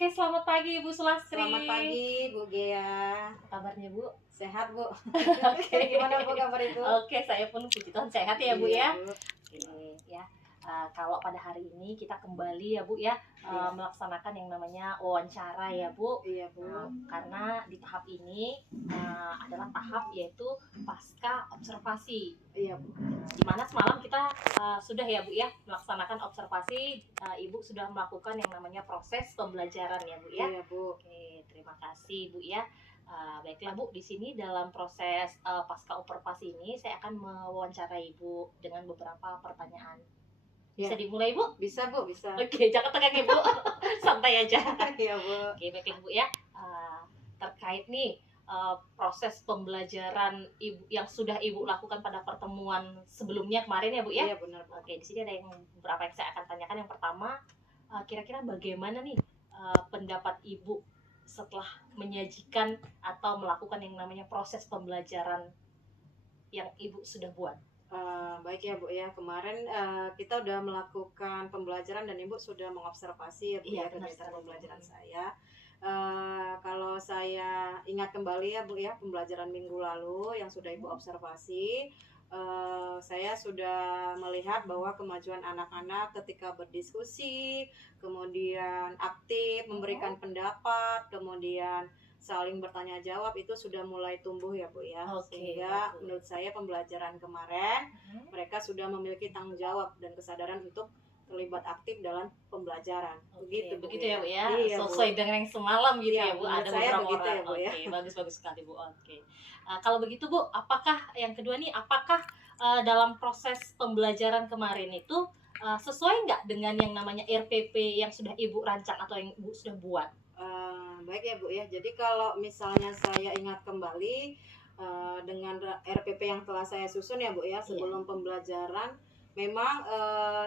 Oke, selamat pagi Ibu Sulastri. Selamat pagi Bu Gea. Apa kabarnya Bu? Sehat Bu. Oke. Gimana Bu kabar itu? Oke, saya pun puji Tuhan sehat ya Bu Iya ya. Bu. Oke ya. Kalau pada hari ini kita kembali ya Bu ya, Iya. melaksanakan yang namanya wawancara ya Bu. Iya Bu. Karena di tahap ini adalah tahap yaitu pasca observasi. Iya Bu. Di mana semalam kita sudah ya Bu ya melaksanakan observasi, Ibu sudah melakukan yang namanya proses pembelajaran ya Bu ya. Iya Bu. Oke, terima kasih Bu ya. Baiklah Bu, di sini dalam proses pasca observasi ini saya akan mewawancarai Ibu dengan beberapa pertanyaan. Bisa Iya. dimulai Bu? Bisa Bu, bisa. Oke, jangan tegang Ibu, santai aja. Iya Bu. Oke, baiklah Bu ya. Terkait nih proses pembelajaran Ibu yang sudah Ibu lakukan pada pertemuan sebelumnya kemarin ya Bu ya. Iya benar Bu. Oke, di sini ada yang beberapa yang saya akan tanyakan. Yang pertama, kira-kira bagaimana nih pendapat Ibu setelah menyajikan atau melakukan yang namanya proses pembelajaran yang Ibu sudah buat? Baik ya Bu ya, kemarin kita udah melakukan pembelajaran dan Ibu sudah mengobservasi ya Bu Iya, ya benar kegiatan sekali. pembelajaran saya. Kalau saya ingat kembali ya Bu ya, pembelajaran minggu lalu yang sudah Ibu observasi, saya sudah melihat bahwa kemajuan anak-anak ketika berdiskusi, kemudian aktif memberikan pendapat, kemudian saling bertanya jawab itu sudah mulai tumbuh ya Bu ya. Oke, Sehingga betul. menurut saya pembelajaran kemarin mereka sudah memiliki tanggung jawab dan kesadaran untuk terlibat aktif dalam pembelajaran. Oke, Bu begitu ya Bu ya, Iya Bu. sesuai dengan yang semalam gitu Iya, ya Bu, menurut ada saya beberapa begitu orang. ya Bu ya. Oke, bagus-bagus sekali Bu. Oke. Kalau begitu Bu, apakah yang kedua nih, apakah dalam proses pembelajaran kemarin itu sesuai nggak dengan yang namanya RPP yang sudah Ibu rancang atau yang Ibu sudah buat? Baik ya Bu ya. Jadi kalau misalnya saya ingat kembali dengan RPP yang telah saya susun ya Bu ya sebelum pembelajaran, memang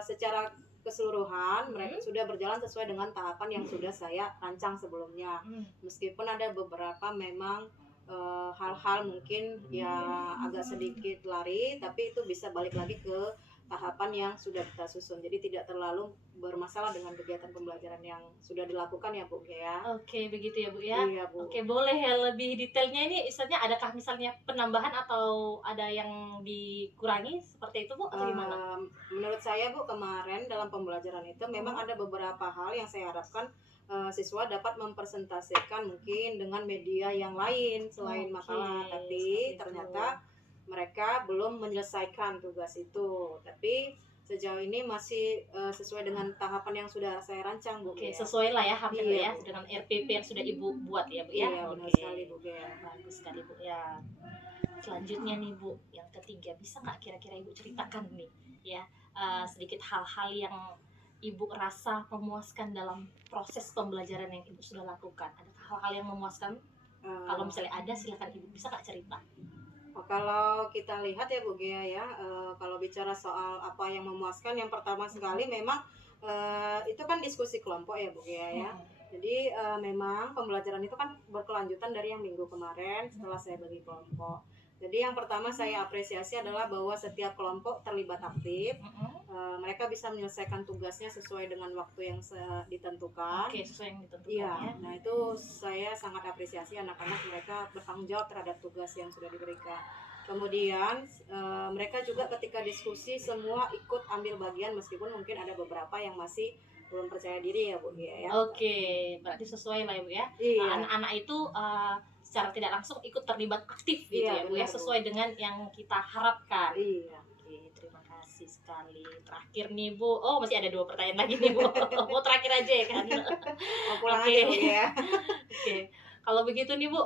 secara keseluruhan mereka sudah berjalan sesuai dengan tahapan yang sudah saya rancang sebelumnya. Meskipun ada beberapa memang hal-hal mungkin yang agak sedikit lari, tapi itu bisa balik lagi ke tahapan yang sudah kita susun. Jadi tidak terlalu bermasalah dengan kegiatan pembelajaran yang sudah dilakukan ya Bu ya. Oke, begitu ya Bu ya. Iya Bu. Oke, boleh ya lebih detailnya ini misalnya adakah misalnya penambahan atau ada yang dikurangi seperti itu Bu atau gimana? Menurut saya Bu kemarin dalam pembelajaran itu memang ada beberapa hal yang saya harapkan siswa dapat mempresentasikan mungkin dengan media yang lain selain Oke, makalah, seperti tapi itu. ternyata mereka belum menyelesaikan tugas itu. Tapi sejauh ini masih sesuai dengan tahapan yang sudah saya rancang Bu. Oke, Gea. sesuai lah ya hampir Iya, ya Bu. dengan RPP yang sudah Ibu buat ya Bu ya. Iya benar Oke. sekali Bu Gea. Bagus sekali Bu ya. Selanjutnya nih Bu, yang ketiga bisa nggak kira-kira Ibu ceritakan nih ya sedikit hal-hal yang Ibu rasa memuaskan dalam proses pembelajaran yang Ibu sudah lakukan? Adakah hal-hal yang memuaskan? Kalau misalnya ada, silakan Ibu bisa nggak cerita? Kalau kita lihat ya Bu Gea ya, kalau bicara soal apa yang memuaskan, yang pertama sekali memang itu kan diskusi kelompok ya Bu Gea ya. Jadi memang pembelajaran itu kan berkelanjutan dari yang minggu kemarin setelah saya bagi kelompok. Jadi yang pertama saya apresiasi adalah bahwa setiap kelompok terlibat aktif, mereka bisa menyelesaikan tugasnya sesuai dengan waktu yang ditentukan. Oke, sesuai yang ditentukan Iya, ya. nah itu saya sangat apresiasi anak-anak mereka bertanggung jawab terhadap tugas yang sudah diberikan. Kemudian mereka juga ketika diskusi semua ikut ambil bagian meskipun mungkin ada beberapa yang masih belum percaya diri ya Bu Gia ya. Oke, berarti sesuai lah ya Bu ya. Iya. Anak-anak itu secara tidak langsung ikut terlibat aktif gitu Iya, ya Bu ya, benar, Bu. sesuai dengan yang kita harapkan. Iya. Oke, terima kasih sekali. Terakhir nih Bu, oh masih ada 2 pertanyaan lagi nih Bu. Mau terakhir aja ya kan? Mau pulang Oke. aja Bu ya. Oke, kalau begitu nih Bu,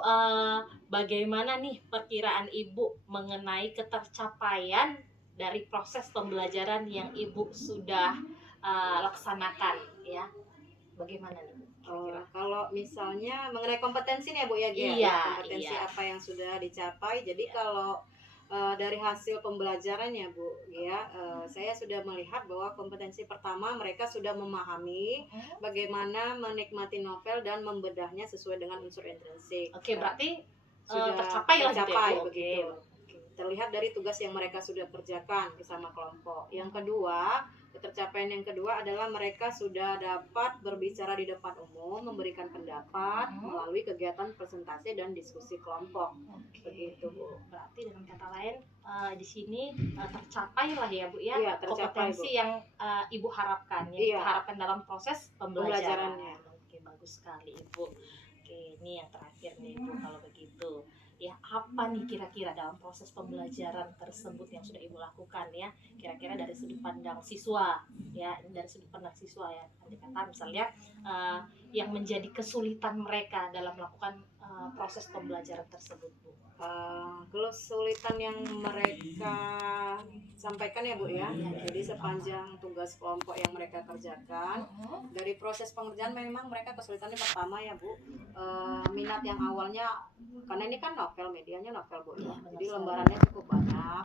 bagaimana nih perkiraan Ibu mengenai ketercapaian dari proses pembelajaran yang Ibu sudah laksanakan ya? Bagaimana nih Bu kira-kira? Kalau misalnya mengenai kompetensi nih ya Bu ya Gia, Iya, kompetensi iya. apa yang sudah dicapai. Jadi Iya. kalau dari hasil pembelajarannya Bu ya, saya sudah melihat bahwa kompetensi pertama mereka sudah memahami bagaimana menikmati novel dan membedahnya sesuai dengan unsur intrinsik. Oke, berarti sudah tercapai lah gitu ya tercapai Bu. Oke. begitu. Oke, terlihat dari tugas yang mereka sudah kerjakan bersama kelompok. Yang kedua, ketercapaian yang kedua adalah mereka sudah dapat berbicara di depan umum, memberikan pendapat melalui kegiatan presentasi dan diskusi kelompok. Begitu, Bu. Berarti dengan kata lain di sini tercapai lah ya, Bu ya, Iya, tercapai, kompetensi Bu. yang Ibu harapkan, yang Iya. kita harapkan dalam proses pembelajaran. Pembelajarannya. Oke, bagus sekali, Ibu. Oke, ini yang terakhir nih, Ibu, kalau begitu. Ya, apa nih kira-kira dalam proses pembelajaran tersebut yang sudah Ibu lakukan ya? Kira-kira dari sudut pandang siswa, ya, ini dari sudut pandang siswa ya. Nanti kata misalnya yang menjadi kesulitan mereka dalam melakukan proses pembelajaran tersebut, Bu. Kesulitan yang mereka sampaikan ya, Bu ya. Jadi sepanjang tugas kelompok yang mereka kerjakan, dari proses pengerjaan memang mereka kesulitannya pertama ya, Bu, minat yang awalnya, karena ini kan novel, medianya novel, Bu ya. Jadi lembarannya cukup banyak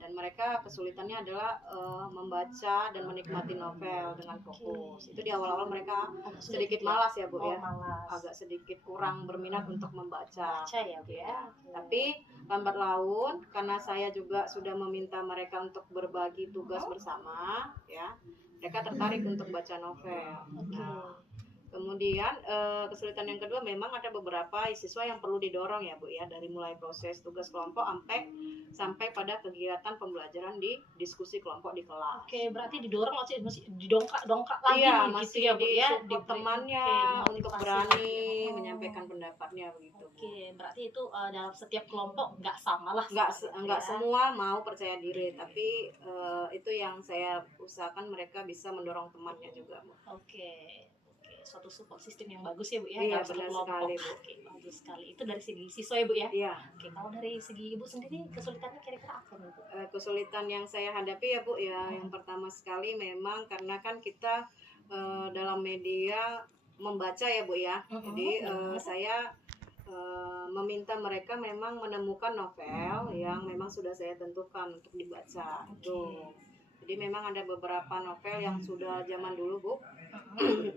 dan mereka kesulitannya adalah membaca dan menikmati novel dengan fokus. Itu di awal-awal mereka sedikit malas ya, Bu ya. Agak sedikit kurang berminat untuk membaca. Baca ya, Bu ya. Tapi lambat laun karena saya juga sudah meminta mereka untuk berbagi tugas bersama ya, mereka tertarik untuk baca novel. Nah, kemudian kesulitan yang kedua memang ada beberapa siswa yang perlu didorong ya, Bu ya, dari mulai proses tugas kelompok sampai pada kegiatan pembelajaran di diskusi kelompok di kelas. Oke, berarti didorong masih didongkrak lagi Iya, nih, masih gitu ya, Bu ya, support temannya untuk berani menyampaikan pendapatnya begitu. Oke, berarti itu dalam setiap kelompok nggak sama lah. Nggak semua mau percaya diri, tapi itu yang saya usahakan mereka bisa mendorong temannya juga, Bu. Oke, suatu support system yang bagus ya, Bu ya, Iya, dalam satu benar kelompok. sekali, Bu. Oke, bagus sekali. Itu dari segi siswa ya, Bu ya. Iya. Oke, kalau dari segi Ibu sendiri kesulitannya kira-kira apa nih, Bu? Kesulitan yang saya hadapi ya, Bu ya, yang pertama sekali memang karena kan kita dalam media membaca ya, Bu ya. Jadi saya meminta mereka memang menemukan novel yang memang sudah saya tentukan untuk dibaca. Tuh. Jadi memang ada beberapa novel yang sudah zaman dulu, Bu.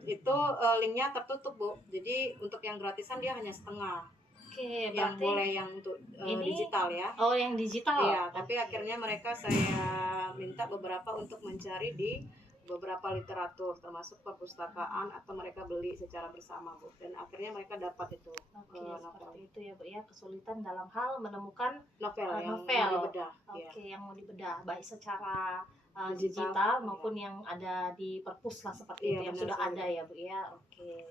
Itu linknya tertutup, Bu. Jadi untuk yang gratisan dia hanya setengah. Oke, yang berarti boleh yang untuk digital ya. Oh, yang digital. Iya, tapi akhirnya mereka saya minta beberapa untuk mencari di beberapa literatur termasuk perpustakaan atau mereka beli secara bersama, Bu. Dan akhirnya mereka dapat itu. Oke, seperti itu ya, Bu ya. Kesulitan dalam hal menemukan novel yang novel. mau dibedah. Oke, yang mau dibedah baik secara Digital, digital maupun yang ada di perpus lah seperti itu yang sudah sekali. ada ya, Bu ya. Oke,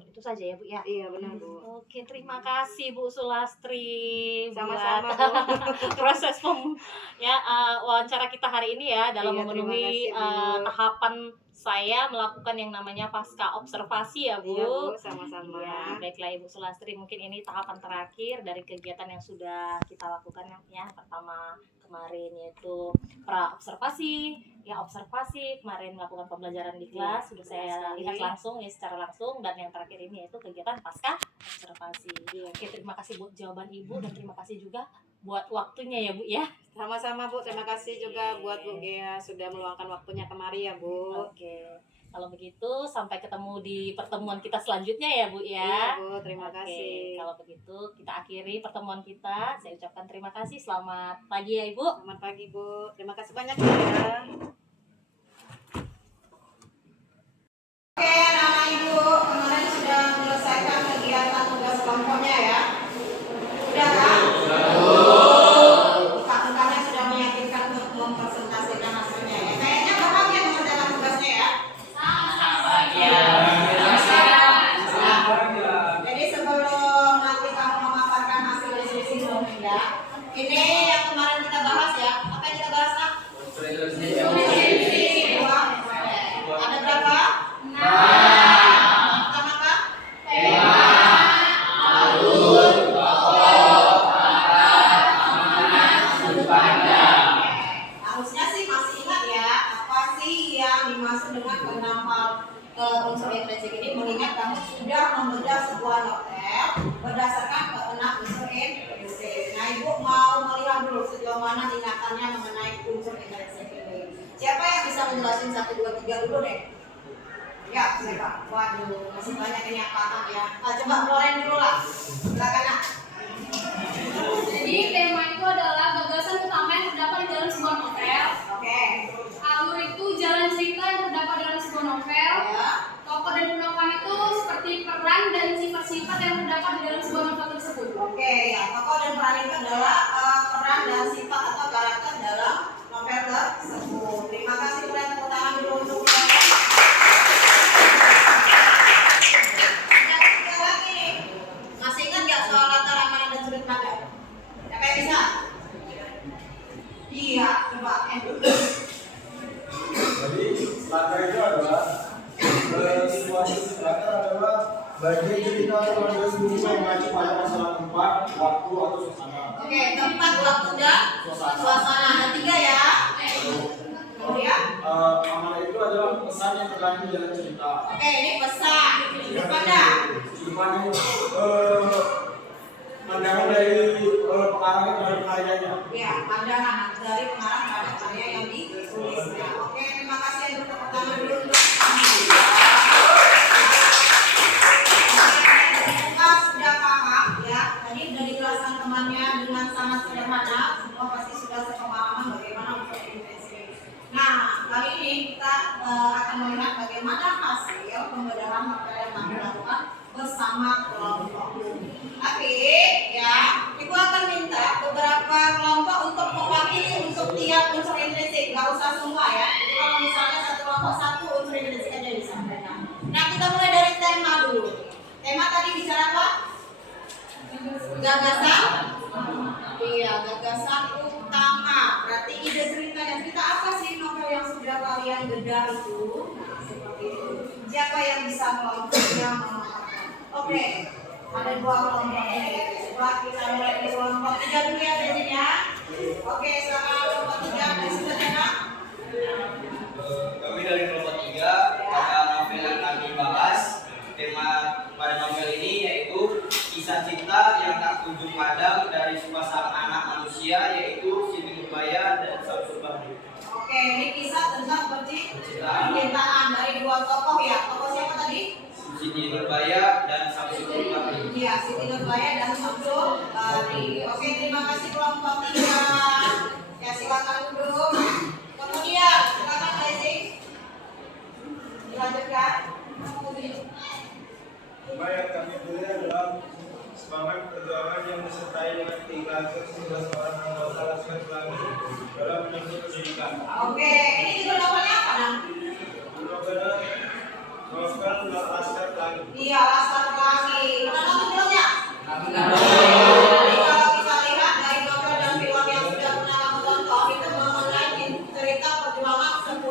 itu saja ya, Bu ya. Iya, benar, Bu. Oke, terima kasih Bu Sulastri Sama-sama, buat Bu. proses wawancara kita hari ini ya dalam Iya, memenuhi terima kasih, Bu. tahapan saya melakukan yang namanya pasca observasi ya, Bu. Iya, Bu, sama-sama. Ya, baiklah Ibu Sulastri, mungkin ini tahapan terakhir dari kegiatan yang sudah kita lakukan ya. Pertama kemarin yaitu pra observasi, ya observasi, kemarin melakukan pembelajaran di kelas, sudah saya lihat langsung ya secara langsung, dan yang terakhir ini yaitu kegiatan pasca observasi. Oke, terima kasih buat jawaban Ibu dan terima kasih juga buat waktunya ya, Bu ya. Sama-sama, Bu. Terima kasih juga buat Bu Gea sudah meluangkan waktunya kemari ya, Bu. Oke. Kalau begitu sampai ketemu di pertemuan kita selanjutnya ya, Bu ya. Iya, Bu. Terima kasih. Kalau begitu kita akhiri pertemuan kita. Saya ucapkan terima kasih. Selamat pagi ya, Ibu. Selamat pagi, Bu. Terima kasih banyak ya. Oke, anak Ibu, kemarin sudah menyelesaikan kegiatan tugas kelompoknya ya. Sudah kan? Muka-mukanya sudah meyakinkan untuk mempresentasikan hasilnya ya. Kayaknya bahagia mengerjakan tugasnya ya. Jadi sebelum nanti kamu memaparkan hasil diskusi ya, ini yang kemarin kita bahas ya. Apa yang kita bahas, Nak? Ada berapa? Pertama Kak? Harusnya sih masih ingat ya, apa sih yang dimaksud dengan keenam unsur intrinsik ini, mengingat kamu sudah membedah sebuah novel berdasarkan keenam unsur intrinsik. Nah, Ibu mau melihat dulu sejauh mana ingatannya mengenai unsur intrinsik ini. Siapa yang bisa menjelaskan 1, 2, 3 dulu deh? Ya, siapa? Waduh, masih banyak yang paham ya. Coba keluarin dulu lah. Silakan, Nak. Jadi tema itu adalah bagaimana peran itu adalah peran dan sifat atau karakter dalam novel tersebut. Terima kasih, boleh tepuk tangan dulu untuk mereka. Tiga lagi nih. Masih ingat nggak soal latar amanah dan sudut pandang? Siapa yang bisa? Iya, coba. Jadi latar itu adalah situasi latar adalah bagian cerita atau model sendiri yang mengacu pada masalah tempat, waktu atau suasana. Oke, tempat, waktu dan suasana. Ada 3 ya. Kemudian amanah itu adalah pesan yang terkandung dalam cerita. oke, ini pesan. Sudut pandang. Sudut pandang pandangan dari pengarang terhadap karyanya. Ya, pandangan dari pengarang terhadap karya yang ditulisnya. Oke, terima kasih yang bertepuk tangan dulu untuk sudah paham ya. Tadi sudah dijelaskan temannya dengan sangat sederhana. Semua pasti sudah sepemahaman bagaimana untuk intensi. Nah, kali ini kita akan melihat bagaimana hasil pembedahan novel yang kami lakukan bersama kelompok. Tapi ya, Ibu akan minta beberapa kelompok untuk mewakili untuk tiap unsur intrinsik, nggak usah semua ya. Jadi kalau misalnya satu kelompok satu unsur intrinsik aja disampaikan. Nah, kita mulai dari tema dulu. Tema tadi bicara apa? Gagasan. Iya, gagasan utama. Berarti ide ceritanya. Cerita apa sih novel yang sudah kalian bedah itu? Nah, seperti itu. Siapa yang bisa kelompoknya mengatakan? Oke, ada 2 kelompok ini. Coba kita mulai dari kelompok 3 dulu ya, Desinya. Oke, sama kelompok 3 dari sebelah. Kami dari kelompok 3, pada novel yang kami bahas, tema pada novel ini yaitu kisah cinta yang tak kunjung padam dari sepasang anak manusia, yaitu Siti Nurbaya dan Samsul Bahri. Oke, ini kisah tentang percintaan dari 2 tokoh ya. Tokoh siapa tadi? Siti Nurbaya dan Samsul Bahri. Iya, Siti Nurbaya dan Samsul Bahri. Oke, terima kasih kelompok 3. Ya, silakan duduk. Kemudian, silakan Desi. Dilanjutkan. Tema yang kami pilih adalah semangat perjuangan yang disertai dengan keikhlasan 11 orang anggota Laskar Pelangi dalam menyambut pendidikan. Oke, ini juga novelnya apa, Nang? Novel Laskar Pelangi. Iya, Laskar Pelangi. Pernah nonton filmnya? Jadi kalau kita lihat dari novel dan film yang sudah pernah kamu tonton, itu mengenai cerita perjuangan 10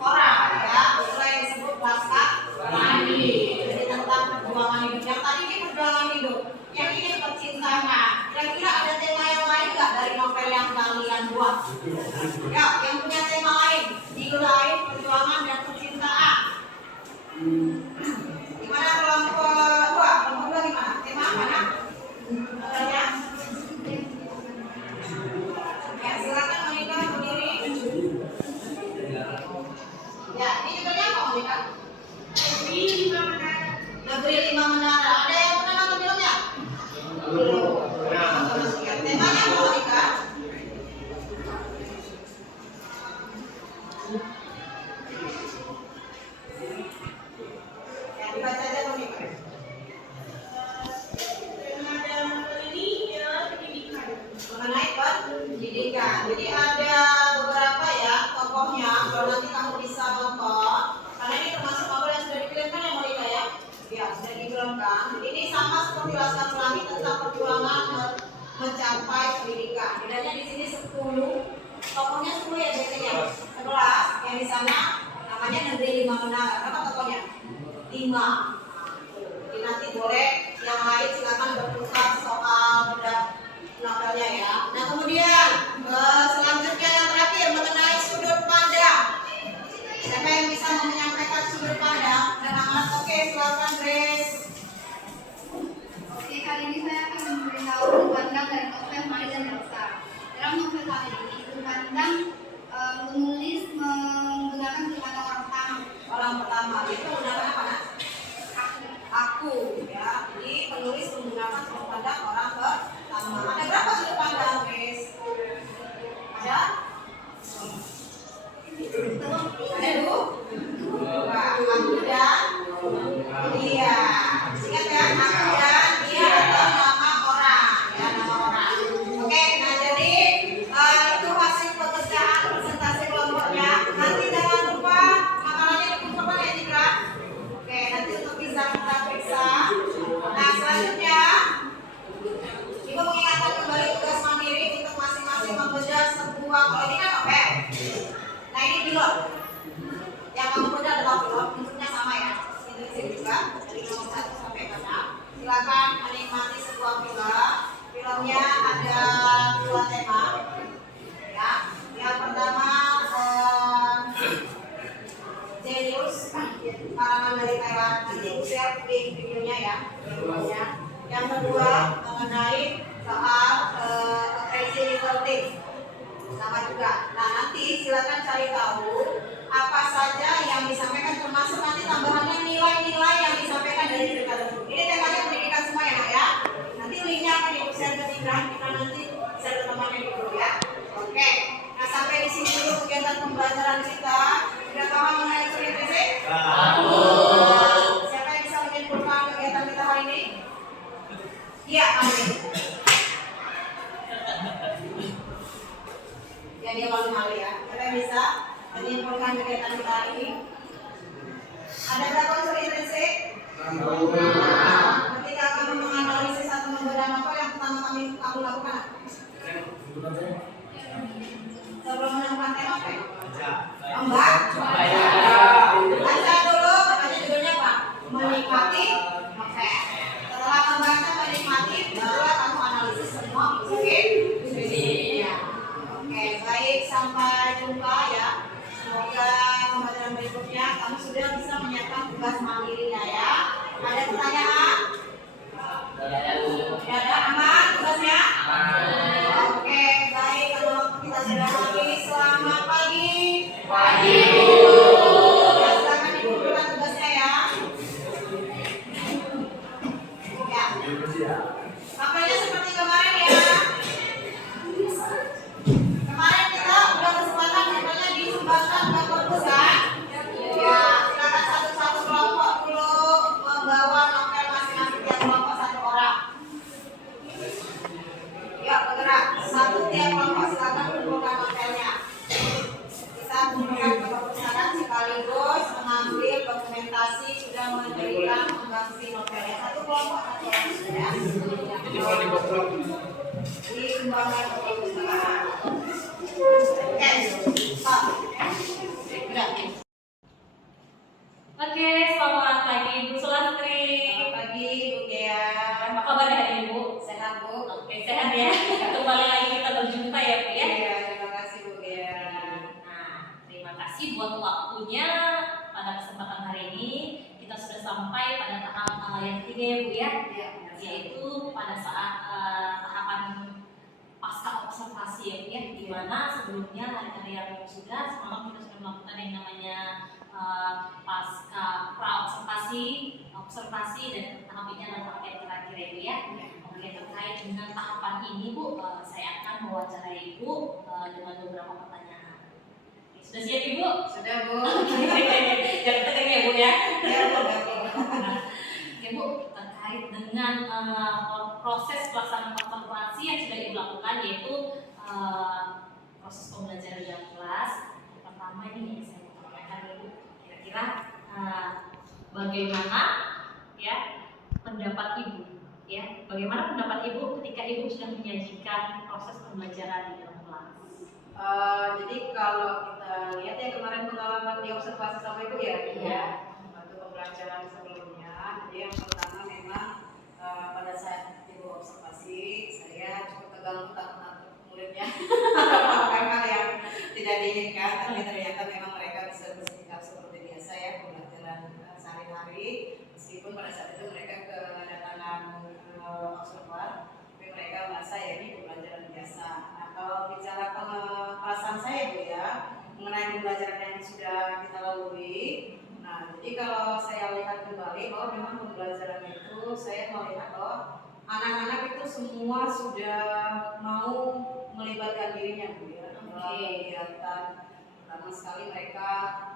orang ya. Itulah yang disebut Laskar Pelangi. Jadi tentang perjuangan hidup. Yang tadi ini perjuangan hidup, yang ini percintaan. Kira-kira ada tema yang lain nggak dari novel yang kalian buat? Ya, yang punya tema lain, judul lain, perjuangan dan percintaan. Gimana kelompok 2? Kelompok 2 gimana? Tema apa, Nak? Novelnya? Ya, silakan Monika berdiri. Ya, ini judulnya apa, Monika? Negeri Lima Menara. Ada yang pernah nonton filmnya? Belum. Temanya apa, Monika? Ya, dibaca aja, Monika. Mengenai pendidikan. Jadi ada beberapa ya tokohnya. Kalau nanti kamu bisa nonton, karena ini termasuk novel yang sudah difilmkan ya, Monika ya. Ya, sudah difilmkan. Ini sama seperti Laskar Pelangi tentang perjuangan mencapai pendidikan. Bedanya di sini 10, tokohnya 10 ya biasanya. 11 yang di sana namanya Negeri Lima Menara. Berapa tokohnya? 5. Jadi nanti boleh yang lain silakan bertukar soal bedah novelnya ya. Nah, kemudian selanjutnya yang terakhir mengenai sudut pandang. Siapa yang bisa menyampaikan sudut pandang dan amat? Oke, silakan Grace. Oke, kali ini saya akan memberitahu sudut pandang dari novel Mari dan Rosa. Dalam novel kali ini, sudut pandang penulis menggunakan sudut pandang orang pertama. Orang pertama itu menggunakan apa, Nak? Aku ya. Jadi penulis menggunakan sudut pandang orang pertama. Ada berapa sudut pandang, Grace? Ada? Ada 2. Aku dan dia. Ingat kan? Aku dan dia atau nama orang. Ya, nama orang. menikmati sebuah film. Filmnya ada 2 tema. Ya, yang pertama Genius, karangan dari Taiwan. Nanti aku share di videonya ya. Yang kedua mengenai soal Crazy Little Things. Sama juga. Nah, nanti silakan cari tahu apa saja yang disampaikan, termasuk nanti tambahannya nilai-nilai yang disampaikan dari cerita tersebut. Ini temanya pendidikan semua ya, Nak, ya. Nanti linknya akan di share ke kita nanti share ke temannya dulu ya. Oke. Nah, sampai di sini dulu kegiatan pembelajaran kita. Sudah paham mengenai SPPC? Siapa yang bisa menyimpulkan kegiatan kita hari ini? Iya, Amin. Ya, dia paling hal ya. Siapa yang bisa menyimpulkan kegiatan kita hari ini? Ada berapa unsur intrinsik? Ketika kamu menganalisis atau membedah novel, yang pertama kamu lakukan apa? Sebelum menemukan tema apa? Baca dulu, makanya judulnya apa? Menikmati novel. Setelah membaca menikmati, barulah kamu analisis semua unsur intrinsik. Oke, baik, sampai jumpa ya. Semoga pembelajaran berikutnya kamu sudah bisa menyiapkan tugas mandirinya ya. Ada pertanyaan? Tidak ada, aman tugasnya? Oke, baik, kalau waktu kita sudah habis, selamat pagi. Ya, silakan dikumpulkan tugasnya ya. Ya. Makanya seperti kemarin ya. Kemarin kita udah kesempatan namanya disumbangkan ke perpus kan? Ya, silakan satu-satu kelompok dulu membawa novel masing-masing tiap kelompok 1 orang. Ya, bergerak. 1 tiap kelompok, silakan kumpulkan novelnya. Kita kumpulkan ke perpustakaan sekaligus mengambil dokumentasi sudah memberikan mengganti novelnya. 1 kelompok 1 orang sudah. Disumbangkan ke perpustakaan. Oke, selamat pagi Ibu Sulastri. Selamat pagi Bu Gea. Apa kabar hari ini Bu? Sehat Bu? Oke, sehat ya. Kembali lagi kita berjumpa ya Bu ya. Iya, terima kasih Bu Gea. Nah, terima kasih buat waktunya pada kesempatan hari ini. Kita sudah sampai pada tahap yang ketiga ya Bu ya. Iya, Yaitu pada saat tahapan pasca observasi ya Bu ya. Di mana sebelumnya hari-hari yang sudah semalam kita sudah melakukan yang namanya pasca observasi dan tahap ini adalah tahap yang terakhir ya Bu ya. Oke, terkait dengan tahapan ini Bu, saya akan mewawancarai Ibu dengan beberapa pertanyaan. Oke, sudah siap Ibu? Sudah Bu. Jangan tegang ya Bu ya. Ya Bu. Oke Bu, terkait dengan proses pelaksanaan observasi yang sudah Ibu lakukan, yaitu proses pembelajaran dalam kelas. Pertama ini yang saya mau tanyakan Ibu, kira-kira bagaimana ya pendapat Ibu? Ya, bagaimana pendapat Ibu ketika Ibu sudah menyajikan proses pembelajaran di dalam kelas? Jadi kalau kita lihat ya kemarin pengalaman di observasi sama Ibu ya, Iya. waktu pembelajaran sebelumnya. Jadi yang pertama memang pada saat Ibu observasi saya cukup tegang takut muridnya melakukan hal yang tidak diinginkan, tapi ternyata memang mereka bisa bersikap seperti biasa ya pembelajaran sehari-hari, meskipun pada saat itu mereka kedatangan observer, tapi mereka merasa ya ini pembelajaran biasa. Nah, kalau bicara perasaan saya Bu ya mengenai pembelajaran yang sudah kita lalui, nah jadi kalau saya lihat kembali bahwa memang pembelajaran itu saya melihat bahwa anak-anak itu semua sudah mau melibatkan dirinya Bu ya dalam kegiatan. Pertama sekali mereka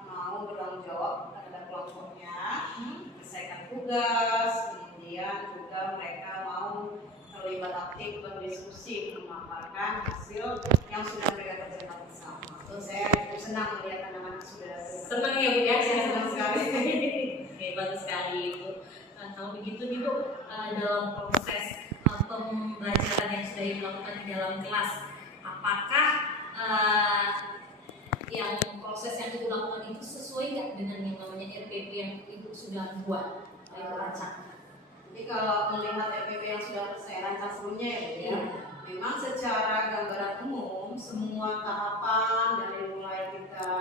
mau bertanggung jawab terhadap kelompoknya, menyelesaikan tugas, kemudian juga mereka mau terlibat aktif berdiskusi memaparkan hasil yang sudah mereka kerjakan bersama. So, saya cukup senang melihat anak-anak sudah Senang ya Bu ya, saya senang sekali. Oke, bagus sekali Ibu. Nah, kalau begitu nih Bu, dalam proses pembelajaran yang sudah dilakukan di dalam kelas, apakah yang proses yang Ibu lakukan itu sesuai nggak dengan yang namanya RPP yang Ibu sudah buat, Ibu rancang? Jadi kalau melihat RPP yang cerita sebelumnya ya Bu ya. Memang secara gambaran umum semua tahapan dari mulai kita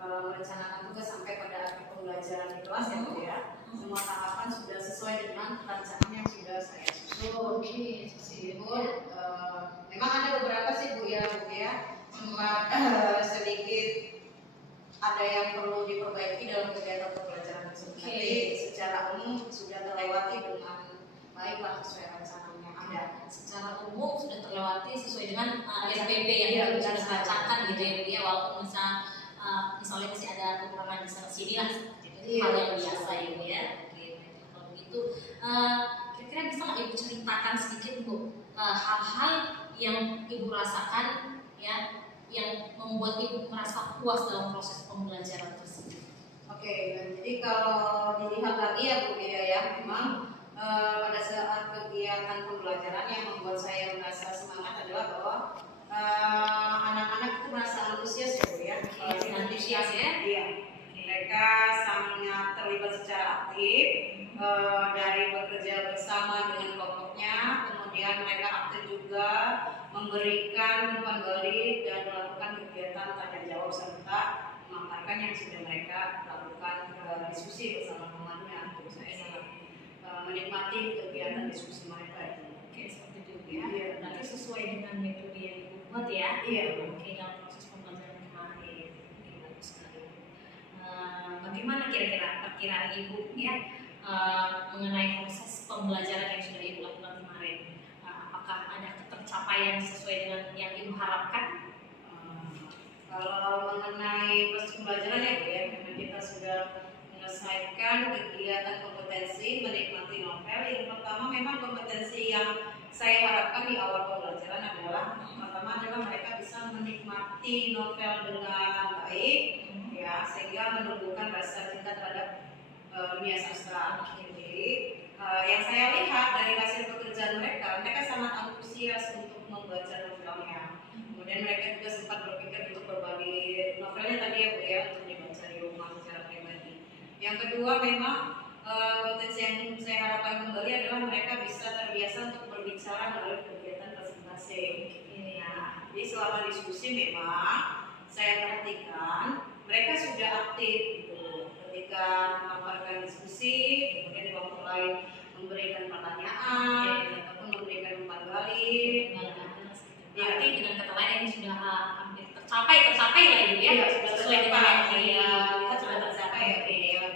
merencanakan tugas sampai pada akhir pembelajaran di kelas ya Bu ya. Semua tahapan sudah sesuai dengan perencanaan yang sudah saya susun. Meskipun memang ada beberapa sih Bu ya, sempat sedikit ada yang perlu diperbaiki dalam kegiatan pembelajaran tersebut. Tapi secara umum sudah terlewati dengan baiklah sesuai rencana yang ada. Secara umum sudah terlewati sesuai dengan SPP yang sudah dibacakan gitu ya Bu ya, walaupun misalnya masih ada kekurangan di sana sini lah, itu hal yang biasa ya Bu ya. Oke, kalau begitu kira-kira bisa nggak Ibu ceritakan sedikit Bu hal-hal yang Ibu rasakan ya yang membuat Ibu merasa puas dalam proses pembelajaran tersebut? Oke, jadi kalau dilihat lagi ya Bu ya, memang pada saat kegiatan pembelajaran yang membuat saya merasa semangat adalah bahwa anak-anak itu merasa antusias ya Bu ya. Antusias ya? Iya. Mereka sangat terlibat secara aktif dari bekerja bersama dengan kelompoknya, kemudian mereka aktif juga memberikan umpan balik dan melakukan kegiatan tanya jawab serta memaparkan yang sudah mereka lakukan diskusi bersama temannya. Saya sangat menikmati kegiatan diskusi mereka itu. Oke, seperti itu ya. Berarti sesuai dengan metode yang Ibu buat ya. Iya. Oke, dalam proses pembelajaran kemarin. Oke, bagus sekali. Bagaimana kira-kira perkiraan Ibu ya mengenai proses pembelajaran yang sudah Ibu lakukan kemarin? Apakah ada ketercapaian sesuai dengan yang Ibu harapkan? Kalau mengenai proses pembelajaran ya Bu ya, karena kita sudah menyelesaikan kegiatan kompetensi menikmati novel. Yang pertama memang kompetensi yang saya harapkan di awal pembelajaran adalah pertama adalah mereka bisa menikmati novel dengan baik ya, sehingga menumbuhkan rasa cinta terhadap dunia sastra. Jadi yang saya lihat dari hasil pekerjaan mereka sangat antusias untuk membaca novelnya. Kemudian mereka juga sempat berpikir untuk berbagi novelnya tadi ya Bu ya, untuk dibaca di rumah secara pribadi. Yang kedua memang kompetensi yang saya harapkan kembali adalah mereka bisa terbiasa untuk berbicara melalui kegiatan presentasi. Nah, jadi selama diskusi memang saya perhatikan mereka sudah aktif gitu. Ketika memaparkan diskusi, kemudian kelompok lain memberikan pertanyaan ataupun memberikan umpan balik. Berarti dengan kata lain ini sudah hampir tercapai lah Ibu ya. Iya, sudah sesuai dengan yang lihat sudah tercapai ya Bu ya.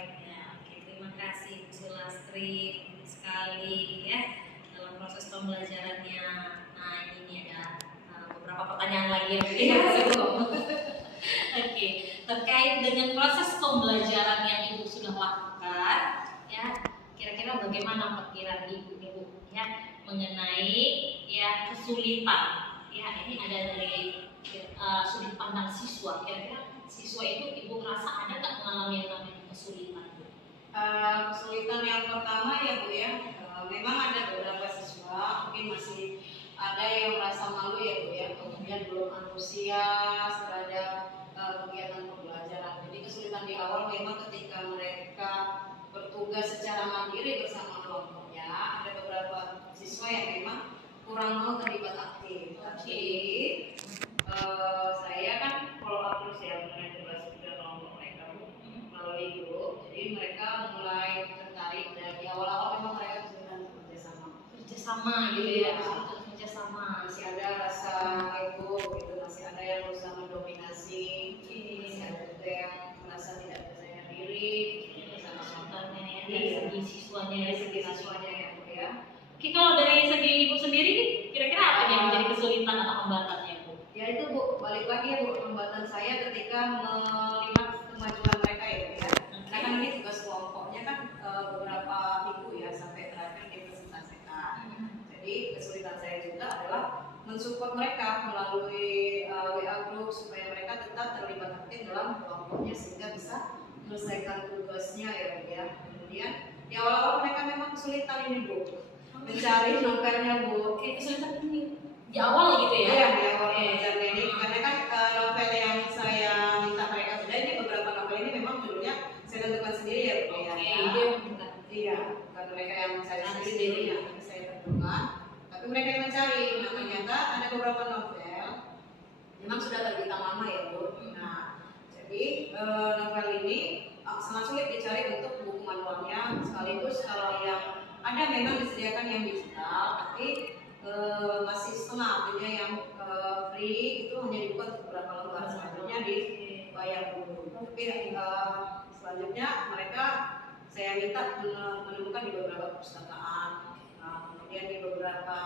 Oke, terima kasih Bu Sulastri sekali ya dalam proses pembelajarannya. Nah, ini ada beberapa pertanyaan lagi ya Bu ya. Oke, terkait dengan proses pembelajaran yang Ibu sudah lakukan ya, kira-kira bagaimana perkiraan Ibu ya mengenai ya kesulitan ya, ini ada dari sudut pandang siswa. Kira-kira siswa itu Ibu merasa ada nggak mengalami yang namanya kesulitan? Kesulitan yang pertama ya Bu ya, memang ada beberapa siswa mungkin masih ada yang merasa malu ya Bu ya, kemudian belum antusias terhadap kegiatan pembelajaran. Jadi kesulitan di awal memang ketika mereka bertugas secara mandiri bersama kelompoknya, ada beberapa siswa yang memang kurang mau terlibat aktif. Jadi saya kan follow up terus ya mengenai tugas kelompok mereka melalui grup. Jadi mereka mulai tertarik dari awal-awal memang mereka kesulitan Kerjasama gitu ya, kerjasama. Masih ada rasa ego gitu, masih ada yang berusaha mendominasi, masih ada juga yang merasa tidak percaya diri bersama Contohnya ya dari segi siswanya ya Bu ya. Oke, kalau dari segi Ibu sendiri nih, kira-kira apa yang menjadi kesulitan atau hambatannya Bu? Ya itu Bu, balik lagi ya Bu, hambatan saya ketika melihat kemajuan mereka ya Bu ya. Karena kan ini tugas kelompoknya kan beberapa minggu ya sampai terakhir dipresentasikan. Jadi kesulitan saya juga adalah mensupport mereka melalui WA group supaya mereka tetap terlibat aktif dalam kelompoknya sehingga bisa menyelesaikan tugasnya ya Bu ya. Kemudian di awal-awal mereka memang kesulitan ini Bu, mencari novelnya Bu. Oke, kesulitan ini di awal gitu ya? Iya, di awal pembelajaran ini karena kan novel yang saya minta mereka beda ini beberapa novel ini memang judulnya saya tentukan sendiri ya Bu ya. Oke, Iya, bukan mereka yang mencari sendiri ya, saya tentukan. Tapi mereka yang mencari. Nah ternyata ada beberapa novel memang sudah terbitan lama ya Bu. Nah jadi novel ini sangat sulit dicari untuk buku manualnya, sekaligus kalau yang ada memang disediakan yang digital, tapi masih setengah, artinya yang free itu hanya dibuka untuk beberapa lembar, selanjutnya dibayar dulu. Tapi selanjutnya mereka saya minta menemukan di beberapa perpustakaan, kemudian di beberapa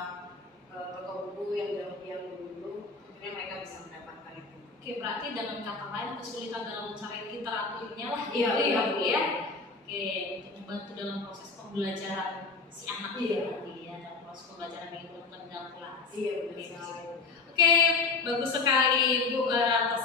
toko buku yang dulu, akhirnya mereka bisa mendapatkan itu. Oke, berarti dengan kata lain kesulitan dalam mencari literaturnya lah Iya, gitu ya, iya, Bu iya. ya. Oke, untuk membantu dalam proses pembelajaran si anak Iya. berarti ya, dalam proses pembelajaran yang dilakukan dalam kelas. Iya, benar Oke, sekali. Oke, bagus sekali Bu atas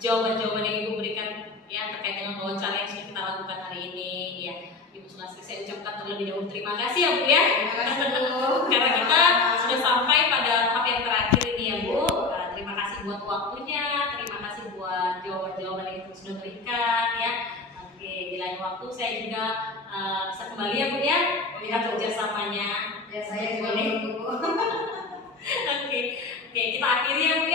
jawaban-jawaban yang Ibu berikan ya terkait dengan wawancara yang sudah kita lakukan hari ini ya. Ibu Sulastri, saya ucapkan terlebih dahulu terima kasih ya Bu ya. Terima kasih Bu. Karena kita sudah sampai pada tahap yang terakhir ini ya Bu. Terima kasih buat waktunya, terima kasih buat jawaban-jawaban yang Ibu sudah berikan ya. Oke, di lain waktu saya juga bisa kembali ya Bu ya melihat kerjasamanya. Ya saya juga Boleh. menunggu. Oke, kita akhiri ya Bu